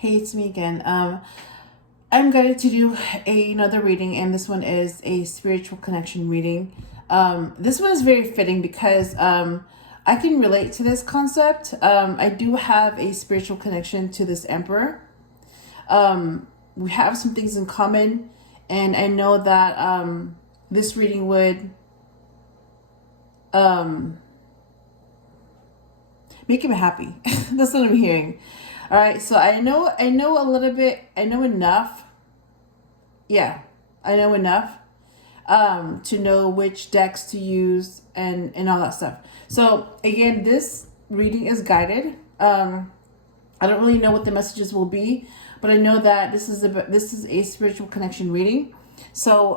Hey, it's me again. I'm going to do another reading, and this one is a spiritual connection reading. This one is very fitting because I can relate to this concept. I do have a spiritual connection to this emperor. We have some things in common, and I know that this reading would make him happy. That's what I'm hearing. All right, so I know a little bit. I know enough. Yeah, I know enough to know which decks to use and all that stuff. So again, this reading is guided. I don't really know what the messages will be, but I know that this is a spiritual connection reading. So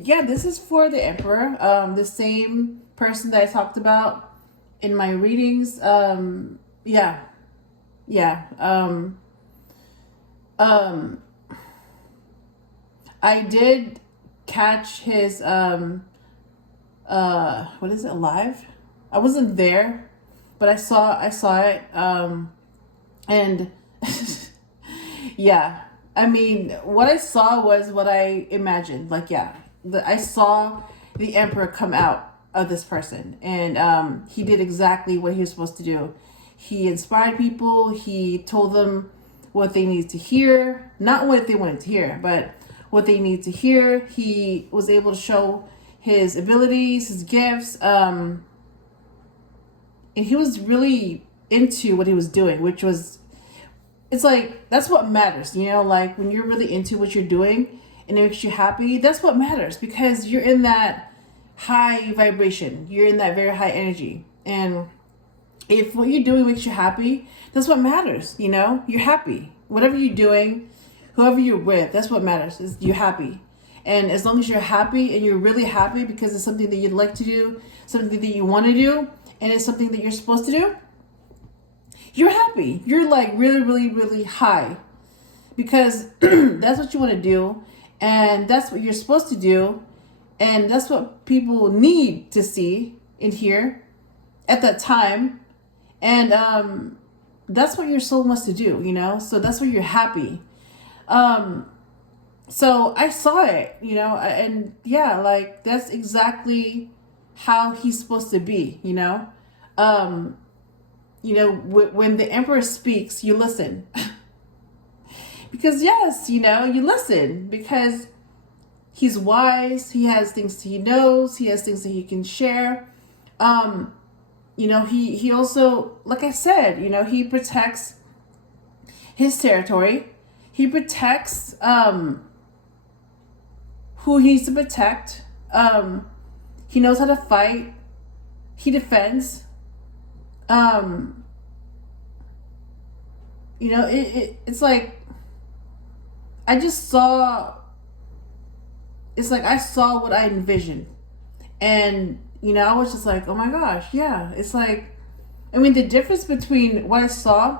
yeah, this is for the Emperor, the same person that I talked about in my readings. Yeah, yeah. I did catch his what is it, live? I wasn't there, but I saw it. And yeah, I mean, what I saw was what I imagined. Like, yeah, I saw the Emperor come out of this person, and he did exactly what he was supposed to do. He inspired people. He told them what they needed to hear, not what they wanted to hear, but what they need to hear. He was able to show his abilities, his gifts, and he was really into what he was doing, which was, it's like, that's what matters, like when you're really into what you're doing and it makes you happy, that's what matters, because you're in that high vibration, you're in that very high energy. And if what you're doing makes you happy, that's what matters. You're happy, whatever you're doing, whoever you're with, that's what matters, is you're happy. And as long as you're happy and you're really happy because it's something that you'd like to do, something that you want to do, and it's something that you're supposed to do, you're happy. You're like really, really, really high, because that's what you want to do, and that's what you're supposed to do, and that's what people need to see and hear at that time. And that's what your soul wants to do, so that's why you're happy. So I saw it, and yeah, like that's exactly how he's supposed to be. When the Emperor speaks, you listen. Because yes, you listen, because he's wise, he has things he knows, he has things that he can share. He also, like I said, he protects his territory. He protects who he needs to protect. He knows how to fight. He defends. It's like, I just saw, it's like I saw what I envisioned. And, I was just like, oh my gosh, yeah. It's like, I mean, the difference between what I saw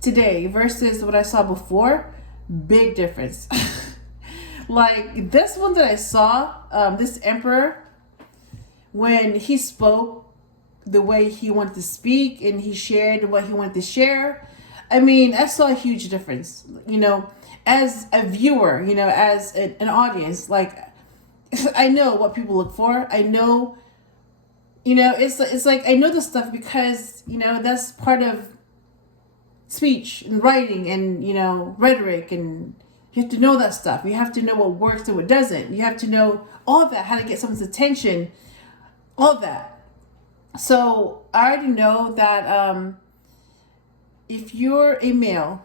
today versus what I saw before, big difference. Like this one that I saw, this Emperor, when he spoke the way he wanted to speak and he shared what he wanted to share, I mean, I saw a huge difference, as a viewer, as an audience. Like, I know what people look for. I know, it's like I know this stuff because, that's part of speech and writing and, rhetoric, and you have to know that stuff. You have to know what works and what doesn't. You have to know all of that, how to get someone's attention, all of that. So I already know that if you're a male,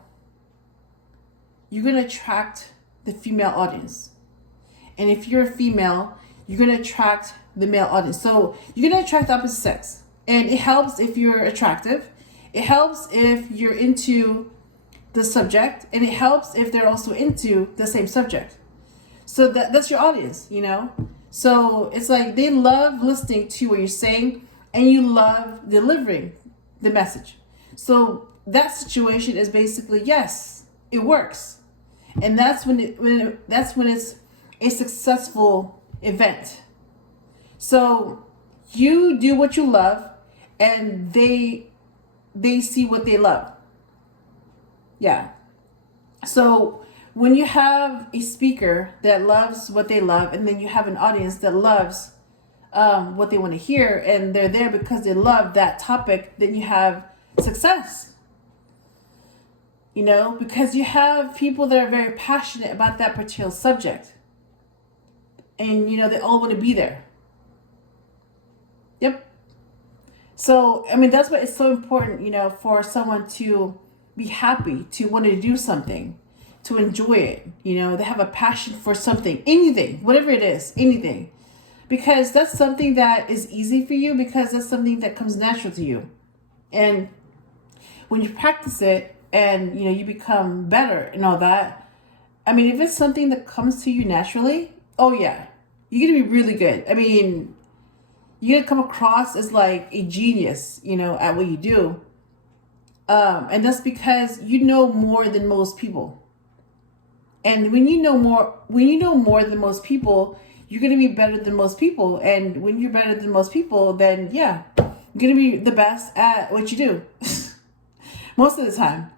you're going to attract the female audience. And if you're a female, you're going to attract the male audience. So you're going to attract the opposite sex. And it helps if you're attractive. It helps if you're into the subject. And it helps if they're also into the same subject. So that's your audience, So it's like they love listening to what you're saying, and you love delivering the message. So that situation is basically, yes, it works. And that's when it's a successful event. So you do what you love, and they see what they love. Yeah. So when you have a speaker that loves what they love, and then you have an audience that loves what they want to hear, and they're there because they love that topic, then you have success. Because you have people that are very passionate about that particular subject. And, they all want to be there. Yep. So, that's why it's so important, for someone to be happy, to want to do something, to enjoy it. They have a passion for something, anything, whatever it is, anything. Because that's something that is easy for you, because that's something that comes natural to you. And when you practice it, and you become better and all that, if it's something that comes to you naturally, oh yeah, you're gonna be really good. You're gonna come across as like a genius, at what you do. And that's because you know more than most people. And when you know more than most people, you're gonna be better than most people. And when you're better than most people, then yeah, you're gonna be the best at what you do. Most of the time.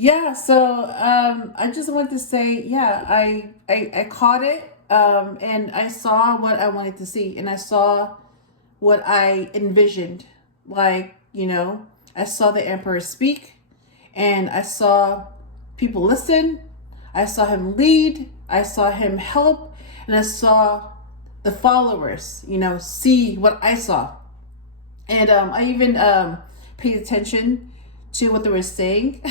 Yeah, so I just wanted to say, yeah, I caught it, and I saw what I wanted to see, and I saw what I envisioned. Like, I saw the emperor speak, and I saw people listen, I saw him lead, I saw him help, and I saw the followers, see what I saw. And I even paid attention to what they were saying.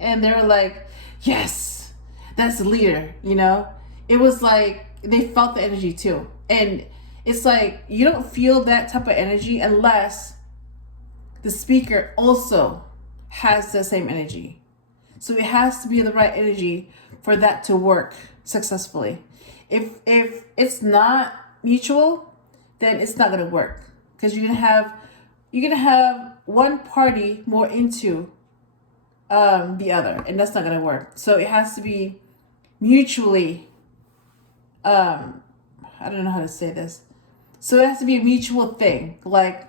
And they were like, yes, that's the leader, It was like they felt the energy too. And it's like you don't feel that type of energy unless the speaker also has the same energy. So it has to be the right energy for that to work successfully. If it's not mutual, then it's not going to work, because you're going to have one party more into the other, and that's not going to work. So it has to be mutually, I don't know how to say this. So it has to be a mutual thing. Like,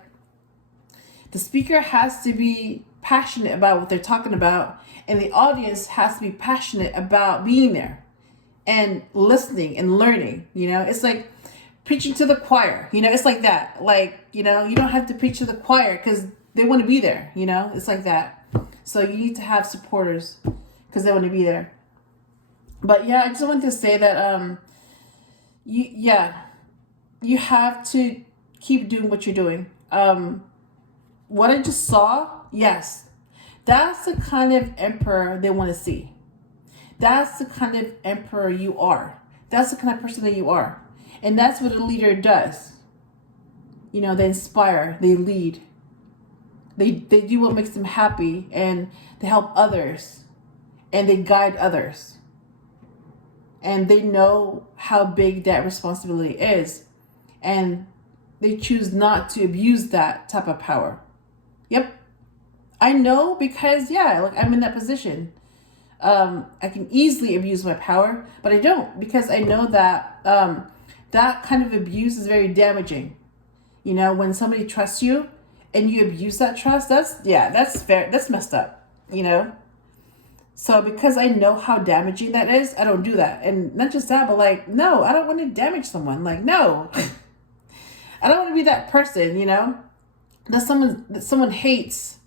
the speaker has to be passionate about what they're talking about, and the audience has to be passionate about being there and listening and learning. It's like preaching to the choir. It's like that. Like, you don't have to preach to the choir because they want to be there. It's like that. So you need to have supporters because they want to be there. But yeah, I just wanted to say that you have to keep doing what you're doing. What I just saw, yes, that's the kind of emperor they want to see. That's the kind of emperor you are. That's the kind of person that you are. And that's what a leader does. They inspire, they lead. They do what makes them happy, and they help others, and they guide others. And they know how big that responsibility is, and they choose not to abuse that type of power. Yep. I know, because I'm in that position. I can easily abuse my power, but I don't, because I know that that kind of abuse is very damaging. When somebody trusts you and you abuse that trust, that's fair. That's messed up, So because I know how damaging that is, I don't do that. And not just that, but no, I don't want to damage someone. No, I don't want to be that person, that someone hates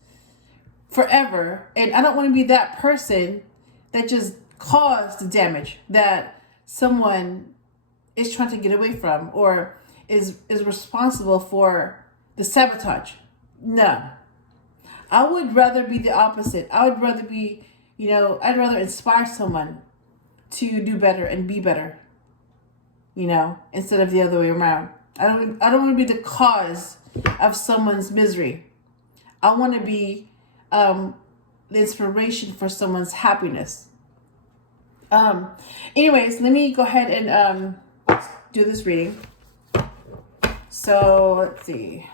forever. And I don't want to be that person that just caused the damage that someone is trying to get away from, or is responsible for the sabotage. No, I would rather be the opposite. I would rather be, I'd rather inspire someone to do better and be better, instead of the other way around. I don't want to be the cause of someone's misery. I want to be the inspiration for someone's happiness. Anyways, let me go ahead and do this reading. So let's see.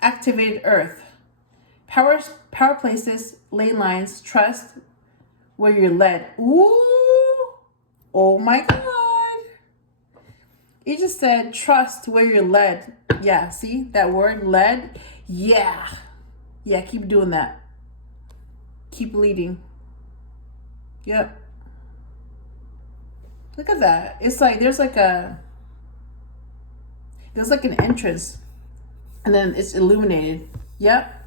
Activated Earth. Power places, ley lines, trust where you're led. Ooh, oh my God. He just said trust where you're led. Yeah, see that word, led? Yeah, keep doing that. Keep leading. Yep. Look at that. It's like there's like an entrance, and then it's illuminated. Yep.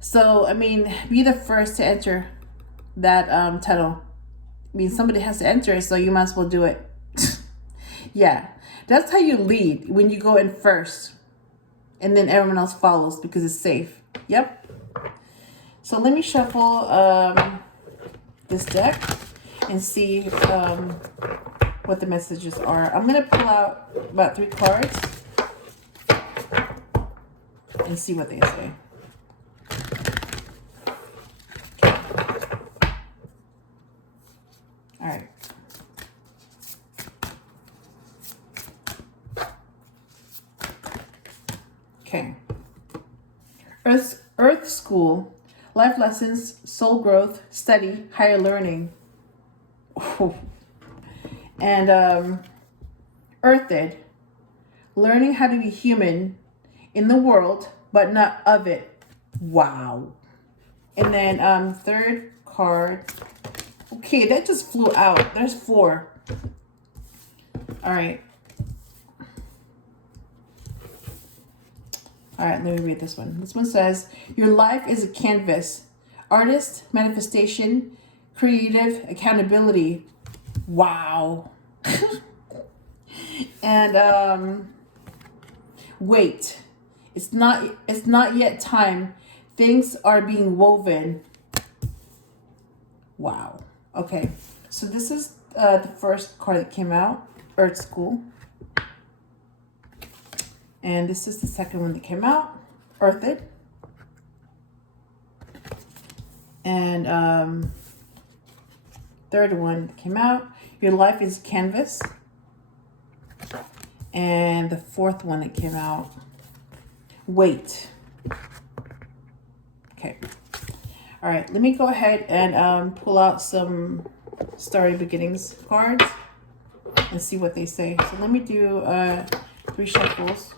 So I mean, be the first to enter that tunnel. I mean, somebody has to enter it, so you might as well do it. Yeah, that's how you lead, when you go in first, and then everyone else follows because it's safe. Yep. So let me shuffle this deck and see what the messages are. I'm gonna pull out about 3 cards and see what they say. All right. Okay. Earth School, life lessons, soul growth, study, higher learning. And Earthed, learning how to be human in the world, but not of it. Wow. And then third card. Okay, that just flew out. There's 4. All right. All right, let me read this one. This one says, your life is a canvas. Artist, manifestation, creative, accountability. Wow. And wait. It's not yet time. Things are being woven. Wow. Okay. So this is the first card that came out, Earth School. And this is the second one that came out, Earthed. And third one that came out, your life is canvas. And the fourth one that came out, wait. Okay. All right, let me go ahead and pull out some Starry Beginnings cards and see what they say. So let me do 3 shuffles.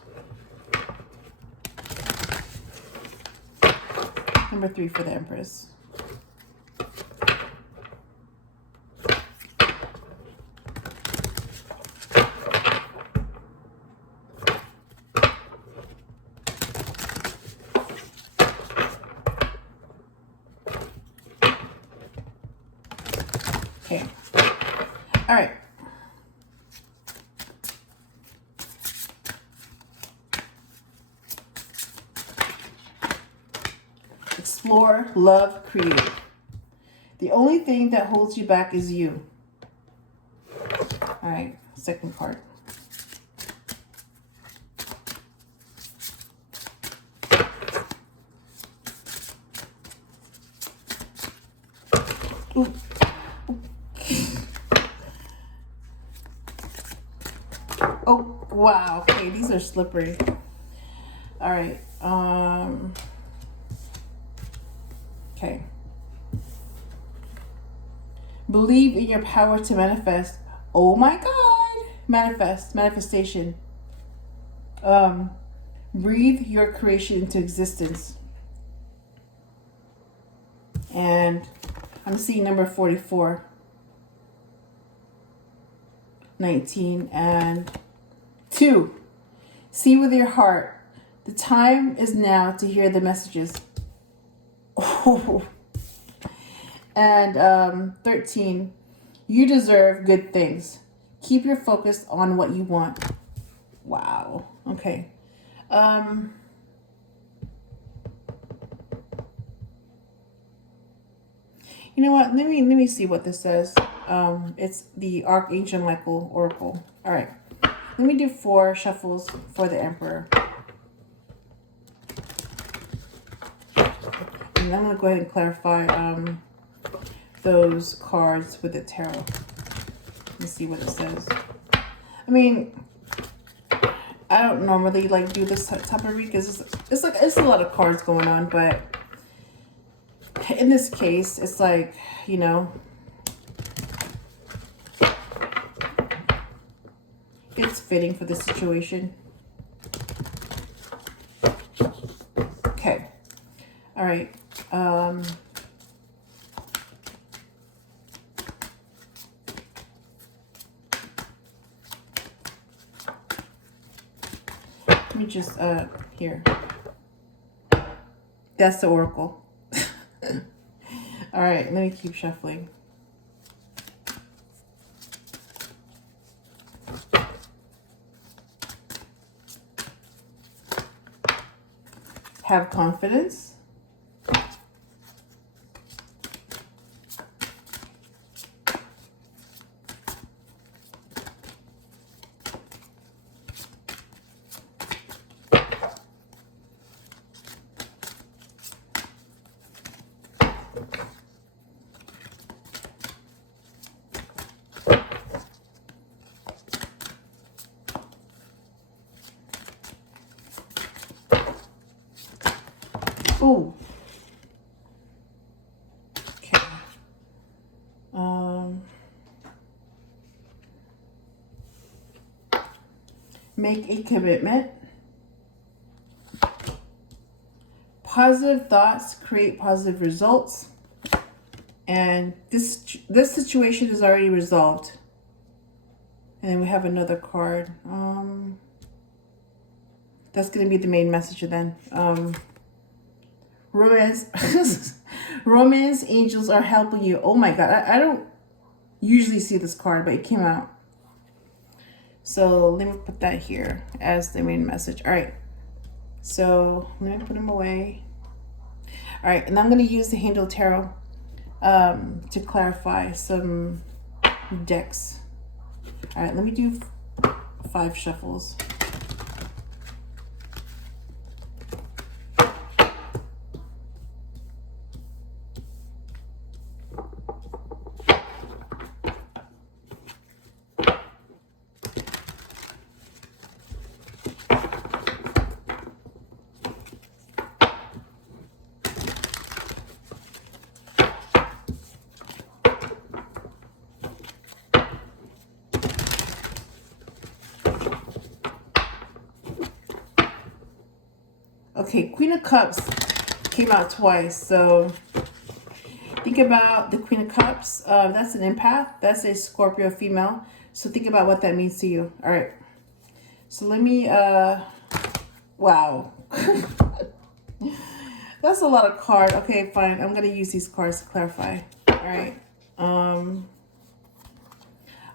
Number 3 for the Empress. Okay. All right. Explore, love, create. The only thing that holds you back is you. All right, second card. Ooh. Oh, wow. Okay, these are slippery. All right. Okay. Believe in your power to manifest. Oh my God. Manifestation. Breathe your creation into existence. And I'm seeing number 44, 19, and 2. See with your heart. The time is now to hear the messages. Oh. And 13, you deserve good things. Keep your focus on what you want. Wow. Okay. You know what? Let me see what this says. It's the Archangel Michael Oracle. All right. Let me do 4 shuffles for the Emperor. And I'm going to go ahead and clarify those cards with the tarot. Let's see what it says. I mean, I don't normally like do this type of read because it's a lot of cards going on, but in this case, it's like, you know, it's fitting for the situation. Okay. All right. me just, here. That's the oracle. All right, let me keep shuffling. Have confidence. Ooh. Okay. Make a commitment. Positive thoughts create positive results. And this situation is already resolved. And then we have another card. That's going to be the main message then. Romance. Romance angels are helping you. Oh my God. I don't usually see this card, but it came out. So let me put that here as the main message. All right. So let me put them away. All right. And I'm going to use the Handle Tarot to clarify some decks. All right. Let me do 5 shuffles. Okay, Queen of Cups came out twice, so think about the Queen of Cups. That's an empath. That's a Scorpio female. So think about what that means to you. All right. So let me, wow. That's a lot of cards. Okay, fine. I'm going to use these cards to clarify. All right.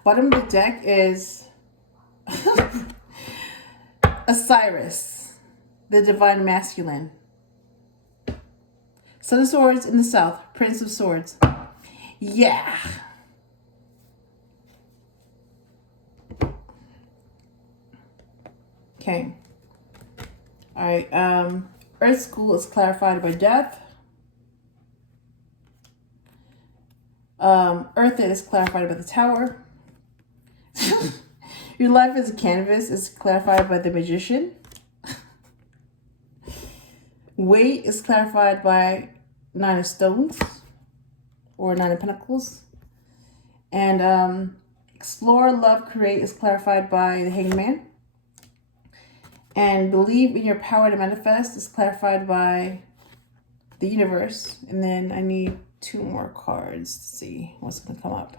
Bottom of the deck is Osiris, the divine masculine. Son of Swords in the south, Prince of Swords. Yeah. Okay. All right. Earth School is clarified by death. Earth is clarified by the Tower. Your life as a canvas is clarified by the Magician. Weight is clarified by 9 of Stones or 9 of Pentacles. And explore, love, create is clarified by the Hangman. And believe in your power to manifest is clarified by the Universe. And then I need 2 more cards to see what's going to come up.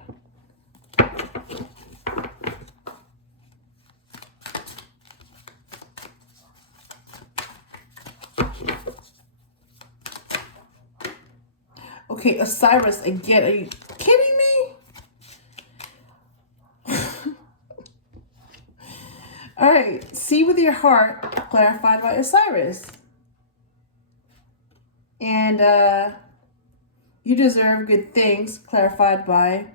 Okay, Osiris again. Are you kidding me? All right, see with your heart, clarified by Osiris. And you deserve good things, clarified by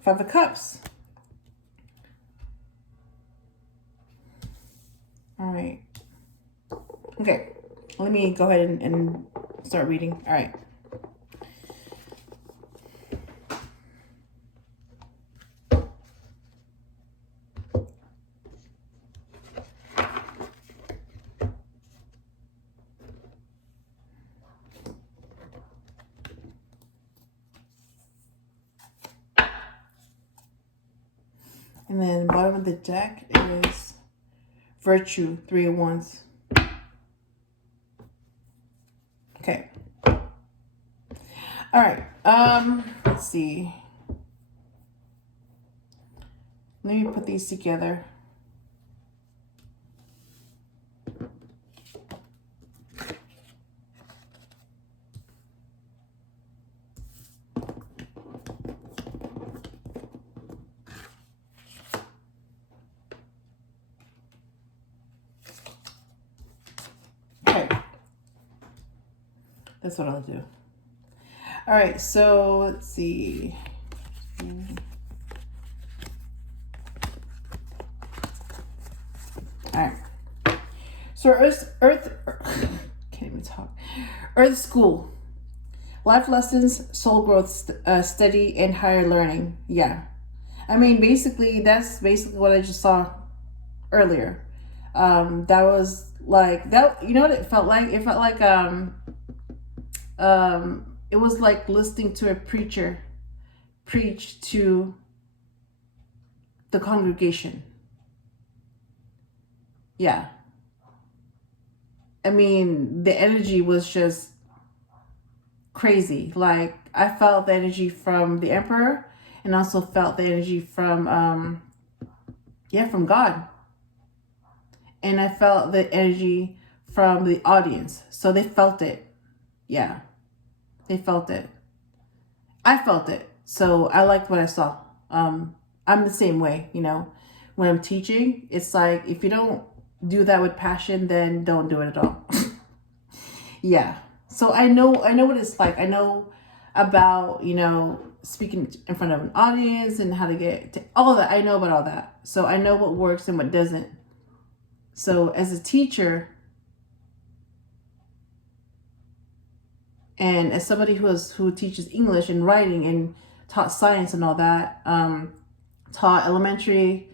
5 of Cups. All right. Okay, let me go ahead and start reading. All right. And then bottom of the deck is Virtue, 3 of Wands. Okay. All right. Let's see. Let me put these together. That's what I'll do. All right, so let's see. All right. So Earth can't even talk. Earth School, life lessons, soul growth, study, and higher learning. Yeah, I mean, basically, that's basically what I just saw earlier. That was like that. You know what it felt like? It felt like it was like listening to a preacher preach to the congregation. Yeah. I mean, the energy was just crazy. Like, I felt the energy from the emperor and also felt the energy from from God. And I felt the energy from the audience. So they felt it. Yeah. They felt it. I felt it. So I liked what I saw. I'm the same way, when I'm teaching, it's like, if you don't do that with passion, then don't do it at all. Yeah. So I know what it's like. I know about, speaking in front of an audience and how to get to all that. I know about all that. So I know what works and what doesn't. So as a teacher and as somebody who teaches English and writing and taught science and all that, taught elementary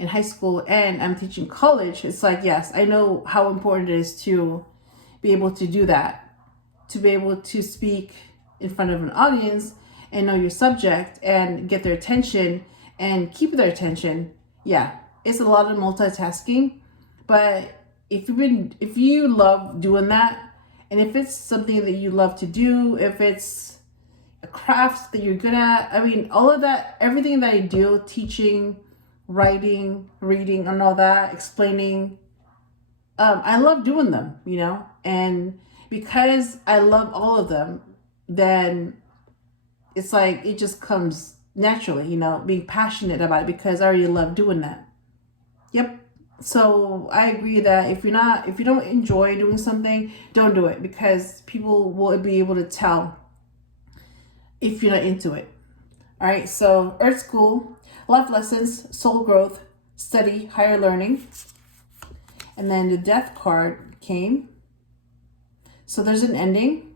and high school, and I'm teaching college, it's like, yes, I know how important it is to be able to do that, to be able to speak in front of an audience and know your subject and get their attention and keep their attention. Yeah, it's a lot of multitasking, but if you love doing that, and if it's something that you love to do, if it's a craft that you're good at, I mean, all of that, everything that I do, teaching, writing, reading, and all that, explaining, I love doing them, and because I love all of them, then it's like it just comes naturally, being passionate about it because I already love doing that. Yep. So I agree that if you don't enjoy doing something, don't do it, because people will be able to tell if you're not into it. All right. So Earth School, life lessons, soul growth, study, higher learning. And then the death card came. So there's an ending.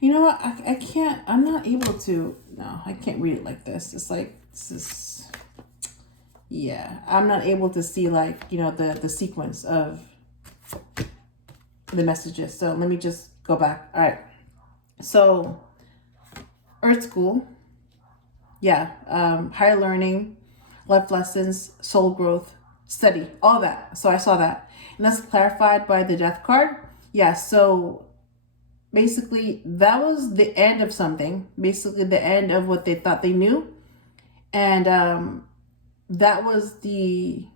You know what? I'm not able to, no, I can't read it like this. It's like, I'm not able to see the sequence of the messages. So let me just go back. All right. So Earth School, higher learning, life lessons, soul growth, study, all that. So I saw that. And that's clarified by the death card. Yeah, so basically that was the end of something. Basically the end of what they thought they knew. And that was it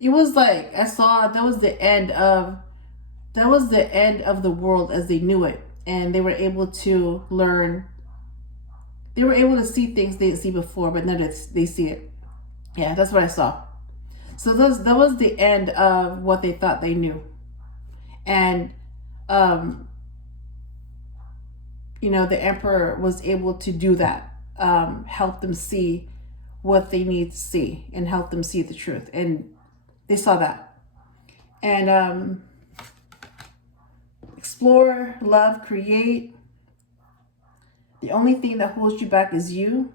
was like, I saw that was the end of the world as they knew it. And they were able to learn. They were able to see things they didn't see before, but now they see it. Yeah, that's what I saw. So that was the end of what they thought they knew. And, the emperor was able to do that, help them see what they need to see and help them see the truth. And they saw that. And explore, love, create. The only thing that holds you back is you.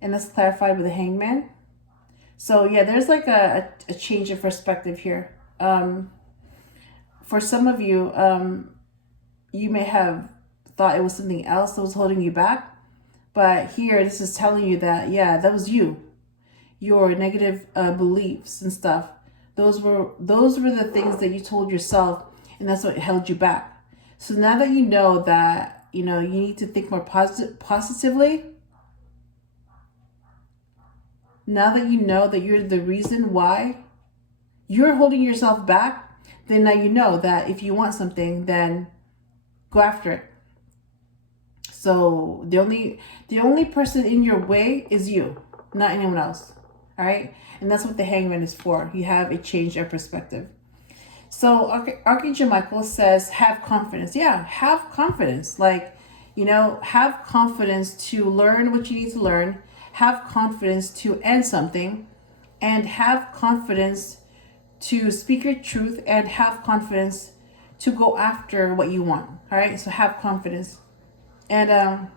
And that's clarified with the hangman. So yeah, there's like a change of perspective here. For some of you, you may have thought it was something else that was holding you back. But here, this is telling you that, that was you. Your negative beliefs and stuff. Those were the things that you told yourself, and that's what held you back. So now that you know that, you need to think more positively. Now that you know that you're the reason why you're holding yourself back, then now you know that if you want something, then go after it. So the only person in your way is you, not anyone else. All right. And that's what the Hangman is for. You have a change of perspective. So Archangel Michael says, have confidence. Yeah, have confidence. Like, have confidence to learn what you need to learn. Have confidence to end something. And have confidence to speak your truth. And have confidence to go after what you want. All right. So have confidence. And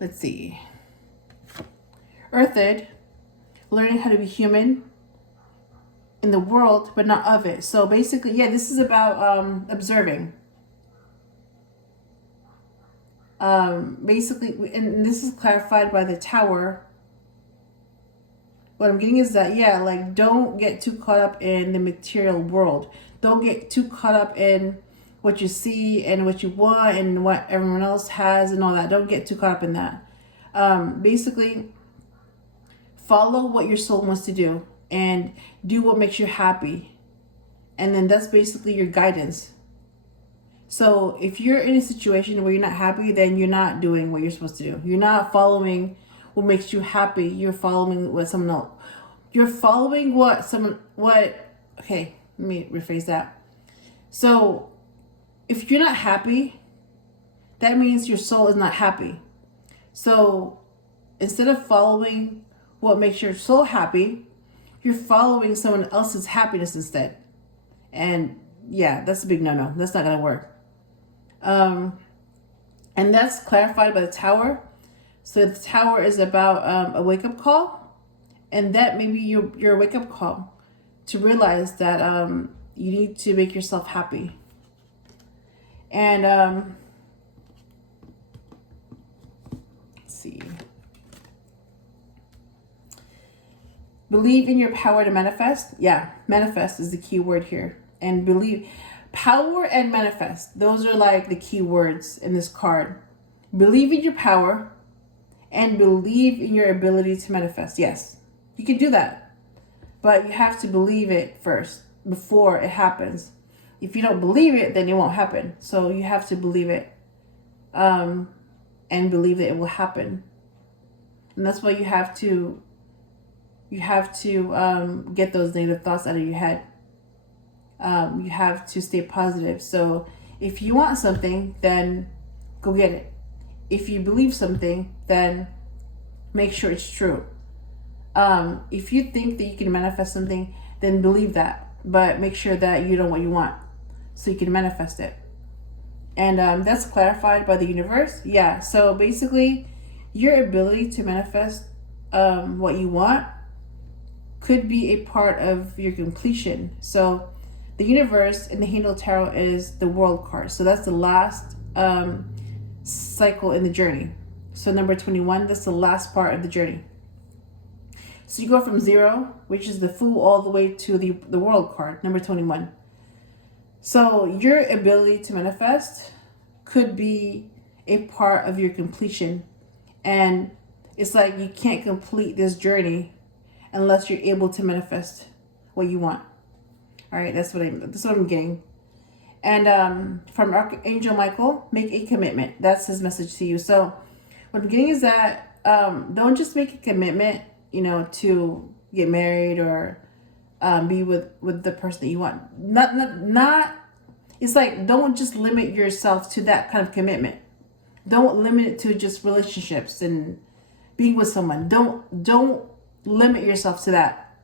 let's see. Earthid, learning how to be human in the world, but not of it. So basically, yeah, this is about observing. Basically, and this is clarified by the Tower. What I'm getting is that, yeah, like, don't get too caught up in the material world. Don't get too caught up in what you see and what you want and what everyone else has and all that. Don't get too caught up in that. Basically, follow what your soul wants to do and do what makes you happy. And then that's basically your guidance. So if you're in a situation where you're not happy, then you're not doing what you're supposed to do. You're not following what makes you happy. You're following what someone else. You're following okay, let me rephrase that. So if you're not happy, that means your soul is not happy. So instead of following what makes your soul happy, you're following someone else's happiness instead. And yeah, that's a big no-no. That's not going to work. And that's clarified by the Tower. So the Tower is about a wake-up call. And that may be your wake-up call to realize that you need to make yourself happy. And let's see. Believe in your power to manifest. Yeah, manifest is the key word here. And believe, power and manifest. Those are like the key words in this card. Believe in your power and believe in your ability to manifest. Yes, you can do that. But you have to believe it first before it happens. If you don't believe it, then it won't happen. So you have to believe it and believe that it will happen. And that's why you have to get those negative thoughts out of your head. You have to stay positive. So if you want something, then go get it. If you believe something, then make sure it's true. If you think that you can manifest something, then believe that. But make sure that you know what you want so you can manifest it. And that's clarified by the universe. Yeah, so basically your ability to manifest what you want could be a part of your completion. So the universe in the Handle Tarot is the World card. So that's the last cycle in the journey. So number 21, that's the last part of the journey. So you go from 0, which is the Fool, all the way to the World card, number 21. So your ability to manifest could be a part of your completion. And it's like you can't complete this journey unless you're able to manifest what you want. All right, that's what I'm getting. And from Archangel Michael, make a commitment. That's his message to you. So what I'm getting is that don't just make a commitment, to get married or be with the person that you want. Not. It's like, don't just limit yourself to that kind of commitment. Don't limit it to just relationships and being with someone. Don't limit yourself to that.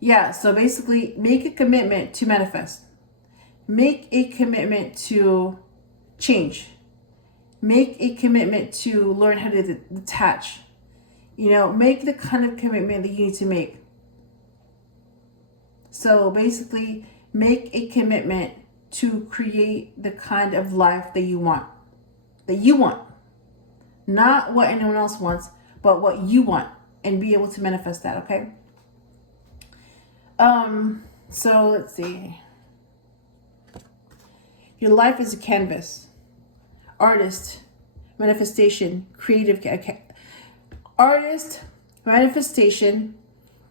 Yeah, so basically make a commitment to manifest. Make a commitment to change. Make a commitment to learn how to detach. Make the kind of commitment that you need to make. So basically, make a commitment to create the kind of life that you want. That you want. Not what anyone else wants, but what you want. And be able to manifest that, okay? So let's see. Your life is a canvas. Artist, manifestation, artist, manifestation,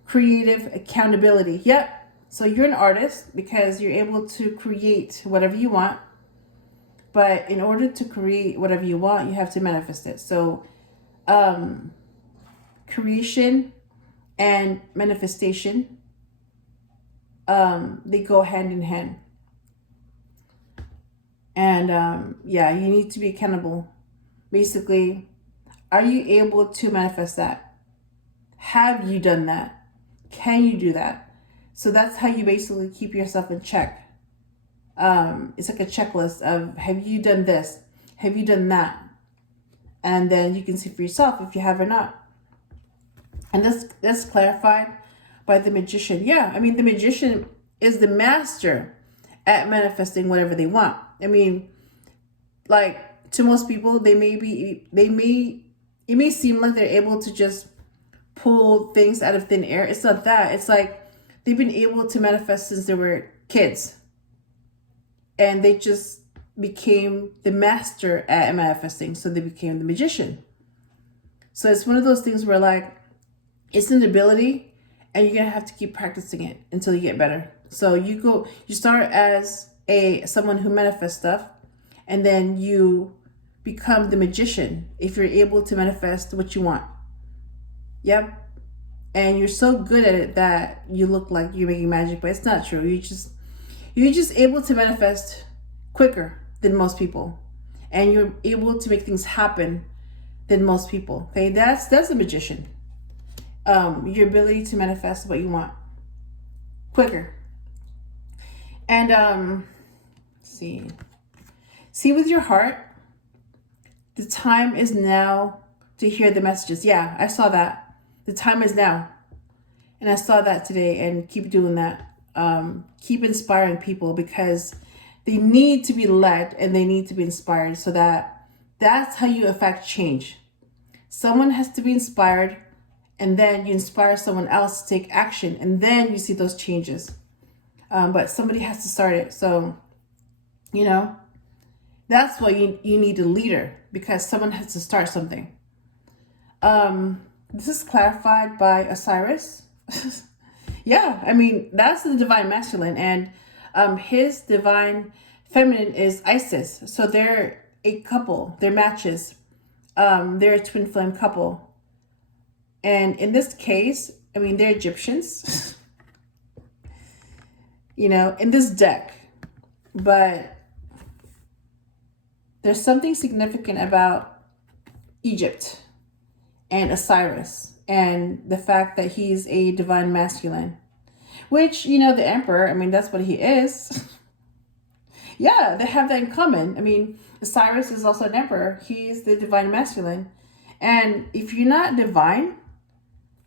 creative accountability. Yep. So you're an artist because you're able to create whatever you want. But in order to create whatever you want, you have to manifest it. So creation and manifestation, they go hand in hand. And yeah, you need to be accountable. Basically, are you able to manifest that? Have you done that? Can you do that? So that's how you basically keep yourself in check. It's like a checklist of, have you done this? Have you done that? And then you can see for yourself if you have or not. And that's clarified by the magician. Yeah, I mean, the magician is the master at manifesting whatever they want. I mean, like, to most people, it may seem like they're able to just pull things out of thin air. It's not that. It's like they've been able to manifest since they were kids. And they just became the master at manifesting. So they became the magician. So it's one of those things where, like, it's an ability and you're going to have to keep practicing it until you get better. So you start as someone who manifests stuff, and then you become the magician if you're able to manifest what you want. Yep. And you're so good at it that you look like you're making magic, but it's not true. You're just able to manifest quicker than most people, and you're able to make things happen than most people. Okay, that's a magician. Your ability to manifest what you want quicker. And see with your heart, the time is now to hear the messages. Yeah, I saw that. The time is now. And I saw that today, and keep doing that. Keep inspiring people, because they need to be led and they need to be inspired, so that's how you affect change. Someone has to be inspired, and then you inspire someone else to take action, and then you see those changes. But somebody has to start it. So, that's why you need a leader, because someone has to start something. This is clarified by Osiris. Yeah, I mean, that's the divine masculine, and his divine feminine is Isis. So they're a couple. They're matches. They're a twin flame couple. And in this case, I mean, they're Egyptians, in this deck. But there's something significant about Egypt and Osiris, and the fact that he's a divine masculine, which, the emperor, I mean, that's what he is. Yeah, they have that in common. I mean, Osiris is also an emperor. He's the divine masculine. And if you're not divine,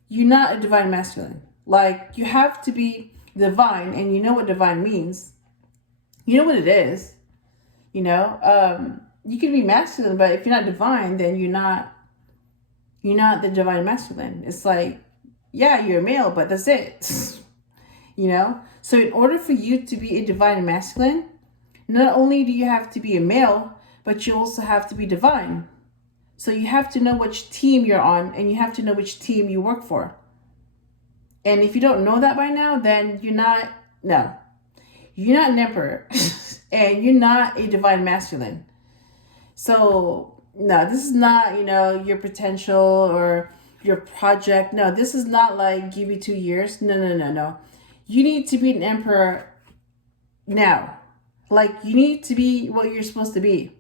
you're not a divine masculine. Like, you have to be divine, and you know what divine means. You know what it is. You can be masculine, but if you're not divine, then you're not the divine masculine. It's like, yeah, you're a male, but that's it. So in order for you to be a divine masculine, not only do you have to be a male, but you also have to be divine. So you have to know which team you're on, and you have to know which team you work for. And if you don't know that by now, then you're not an emperor and you're not a divine masculine. So no, this is not, your potential or your project. No, this is not like give you 2 years. No. You need to be an emperor now. Like, you need to be what you're supposed to be.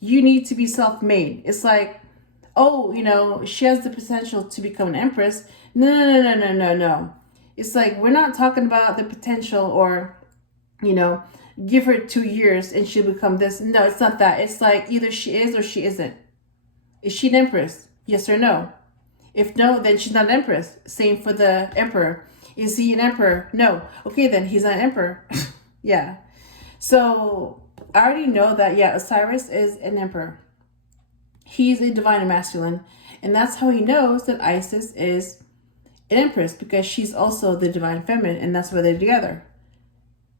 You need to be self-made. It's like, she has the potential to become an empress. No. It's like, we're not talking about the potential or, give her 2 years and she'll become this. No, it's not that. It's like, either she is or she isn't. Is she an empress? Yes or no? If no, then she's not an empress. Same for the emperor. Is he an emperor? No. Okay, then he's not an emperor. Yeah. So I already know that, Osiris is an emperor. He's a divine masculine. And that's how he knows that Isis is an empress, because she's also the divine feminine, and that's why they're together.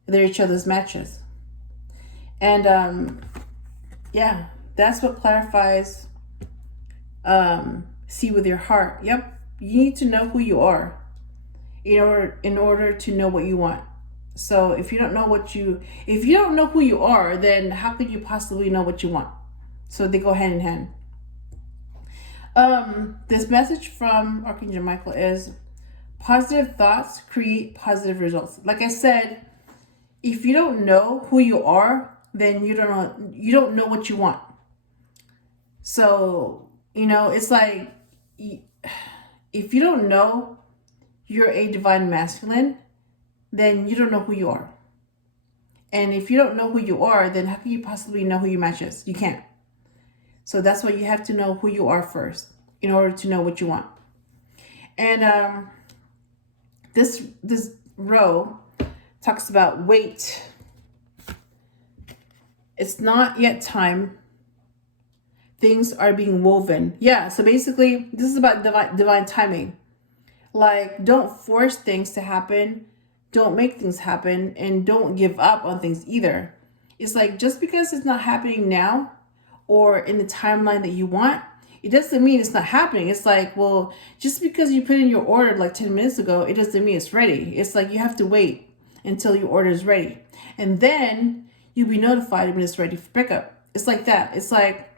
They're each other's matches. And that's what clarifies see with your heart. Yep. You need to know who you are in order to know what you want. So if you don't know who you are, then how could you possibly know what you want? So they go hand in hand. This message from Archangel Michael is, Positive thoughts create positive results. Like I said, if you don't know who you are, then you don't know what you want. So, it's like, if you don't know you're a divine masculine, then you don't know who you are. And if you don't know who you are, then how can you possibly know who your match is? You can't. So that's why you have to know who you are first in order to know what you want. And this row talks about wait. It's not yet time. Things are being woven. Yeah, so basically this is about divine timing. Like, don't force things to happen. Don't make things happen, and don't give up on things either. It's like, just because it's not happening now or in the timeline that you want, it doesn't mean it's not happening. It's like, well, just because you put in your order like 10 minutes ago, it doesn't mean it's ready. It's like you have to wait until your order is ready. And then you'll be notified when it's ready for pickup. It's like that. It's like,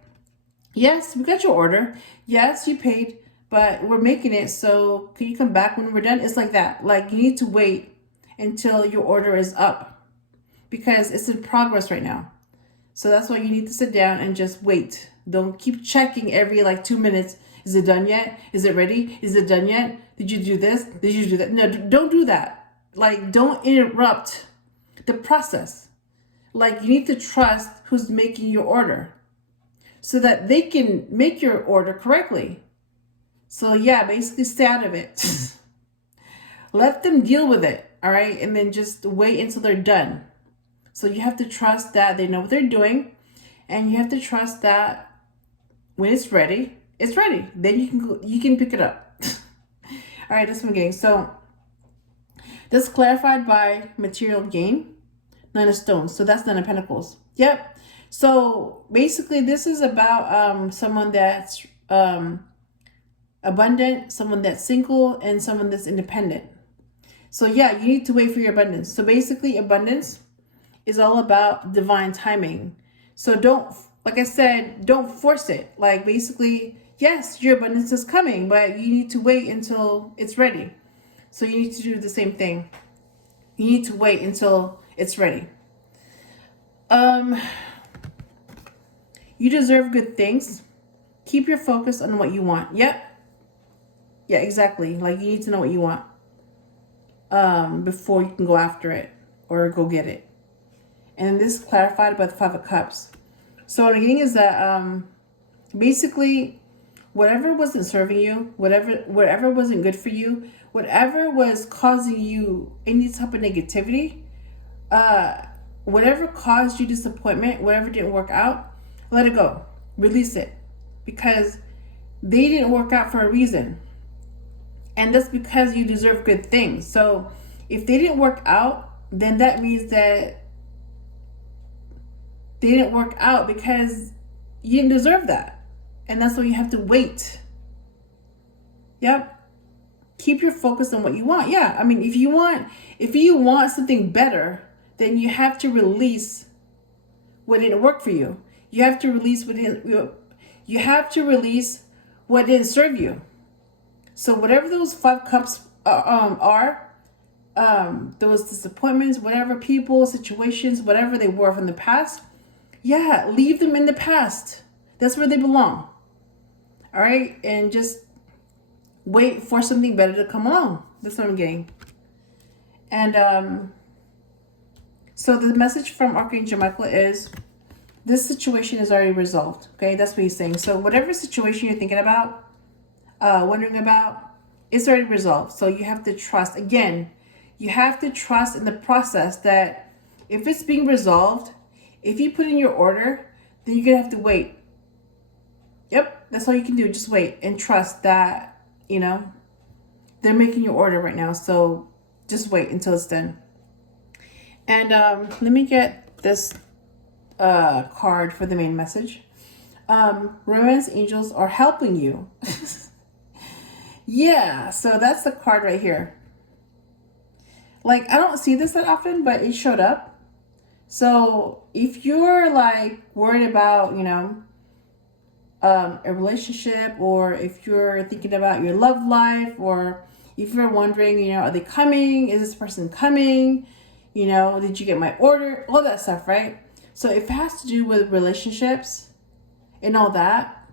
yes, we got your order. Yes, you paid, but we're making it. So can you come back when we're done? It's like that. Like, you need to wait until your order is up because it's in progress right now. So that's why you need to sit down and just wait. Don't keep checking every 2 minutes. Is it done yet? Is it ready? Is it done yet? Did you do this? Did you do that? No, don't do that. Like, don't interrupt the process. Like, you need to trust who's making your order so that they can make your order correctly. So yeah, basically stay out of it. Let them deal with it. All right. And then just wait until they're done. So you have to trust that they know what they're doing. And you have to trust that when it's ready, it's ready. Then you can pick it up. All right. That's what I'm getting. So that's clarified by material gain, 9 of stones. So that's 9 of pentacles. Yep. So basically this is about someone that's abundant, someone that's single, and someone that's independent. So yeah, you need to wait for your abundance. So basically abundance is all about divine timing. So like I said, don't force it. Like, basically, yes, your abundance is coming, but you need to wait until it's ready. So you need to do the same thing. You need to wait until it's ready. You deserve good things. Keep your focus on what you want. Yep. Yeah, exactly. Like, you need to know what you want before you can go after it or go get it. And this is clarified by the 5 of Cups. So what I'm getting is that basically whatever wasn't serving you, whatever wasn't good for you, whatever was causing you any type of negativity, whatever caused you disappointment, whatever didn't work out, let it go. Release it. Because they didn't work out for a reason. And that's because you deserve good things. So if they didn't work out, then that means that they didn't work out because you didn't deserve that. And that's why you have to wait. Yep. Keep your focus on what you want. Yeah. I mean, if you want something better, then you have to release what didn't work for you. You have to release what didn't serve you. So whatever those 5 cups are, those disappointments, whatever people, situations, whatever they were from the past, yeah, leave them in the past. That's where they belong. All right, and just wait for something better to come along. That's what I'm getting. And so the message from Archangel Michael is, this situation is already resolved. Okay, that's what he's saying. So whatever situation you're thinking about, wondering about, it's already resolved. So you have to trust. Again, you have to trust in the process that if it's being resolved, if you put in your order, then you're going to have to wait. Yep, that's all you can do. Just wait and trust that, they're making your order right now. So just wait until it's done. And let me get this card for the main message. Romance angels are helping you. Yeah, so that's the card right here. Like, I don't see this that often, but it showed up. So if you're worried about, a relationship, or if you're thinking about your love life, or If you're wondering, are they coming? Is this person coming? Did you get my order? All that stuff, right? So if it has to do with relationships and all that,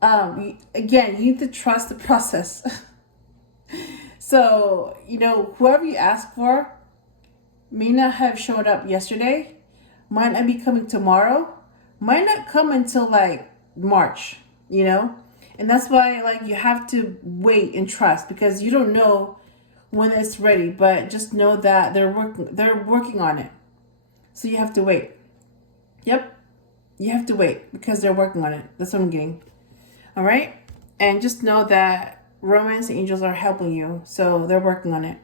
again, you need to trust the process. So, whoever you ask for may not have showed up yesterday, might not be coming tomorrow, might not come until like March, And that's why you have to wait and trust, because you don't know when it's ready, but just know that they're working on it. So you have to wait. Yep. You have to wait because they're working on it. That's what I'm getting. All right? And just know that romance angels are helping you. So they're working on it.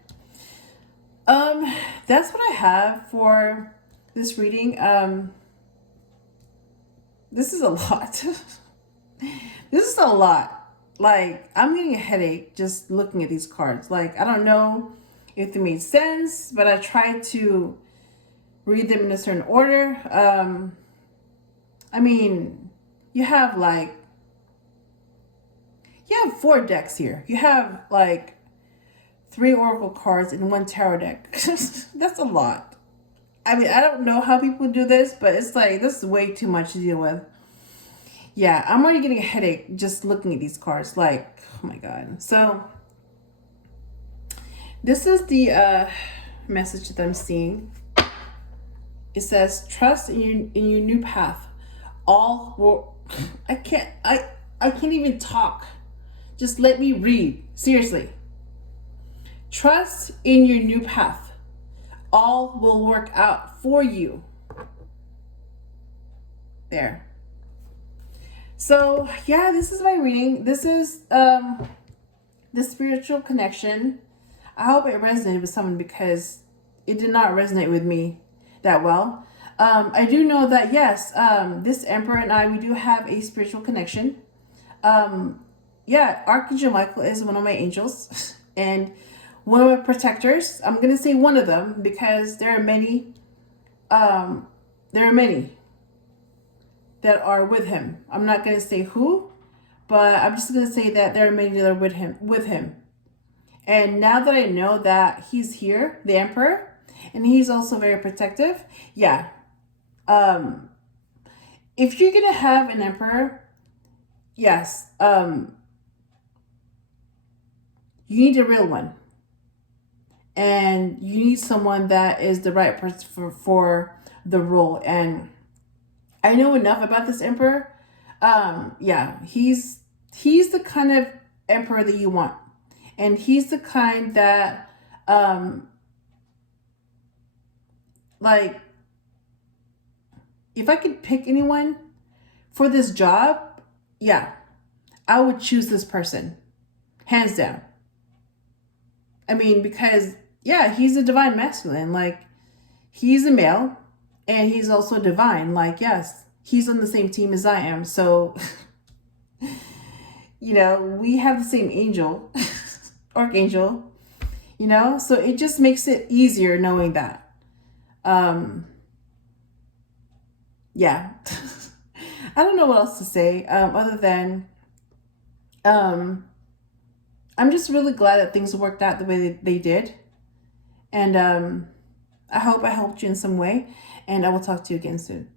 That's what I have for this reading. This is a lot. This is a lot. I'm getting a headache just looking at these cards. I don't know if they made sense, but I tried to read them in a certain order. You have you have 4 decks here. You have 3 oracle cards in 1 tarot deck. That's a lot. I don't know how people do this, but it's this is way too much to deal with. Yeah, I'm already getting a headache just looking at these cards. Oh my God. So this is the message that I'm seeing. It says, trust in your new path. I can't even talk. Just let me read. Seriously. Trust in your new path. All will work out for you. There. So, yeah, this is my reading. This is the spiritual connection. I hope it resonated with someone, because it did not resonate with me that well. I do know that, yes, this Emperor and I, we do have a spiritual connection. Archangel Michael is one of my angels and one of my protectors. I'm going to say one of them because there are many. That are with him. I'm not going to say who, but I'm just going to say that there are many that are with him. And now that I know that he's here, the Emperor, and he's also very protective, yeah. If you're going to have an Emperor, yes, you need a real one. And you need someone that is the right person for the role. And I know enough about this Emperor. He's the kind of Emperor that you want. And he's the kind that, if I could pick anyone for this job, yeah, I would choose this person. Hands down. Because, yeah, he's a divine masculine. He's a male. And he's also divine. Yes, he's on the same team as I am. So, we have the same angel, archangel, so it just makes it easier knowing that. Yeah. I don't know what else to say, other than, I'm just really glad that things worked out the way they did. And, I hope I helped you in some way. And I will talk to you again soon.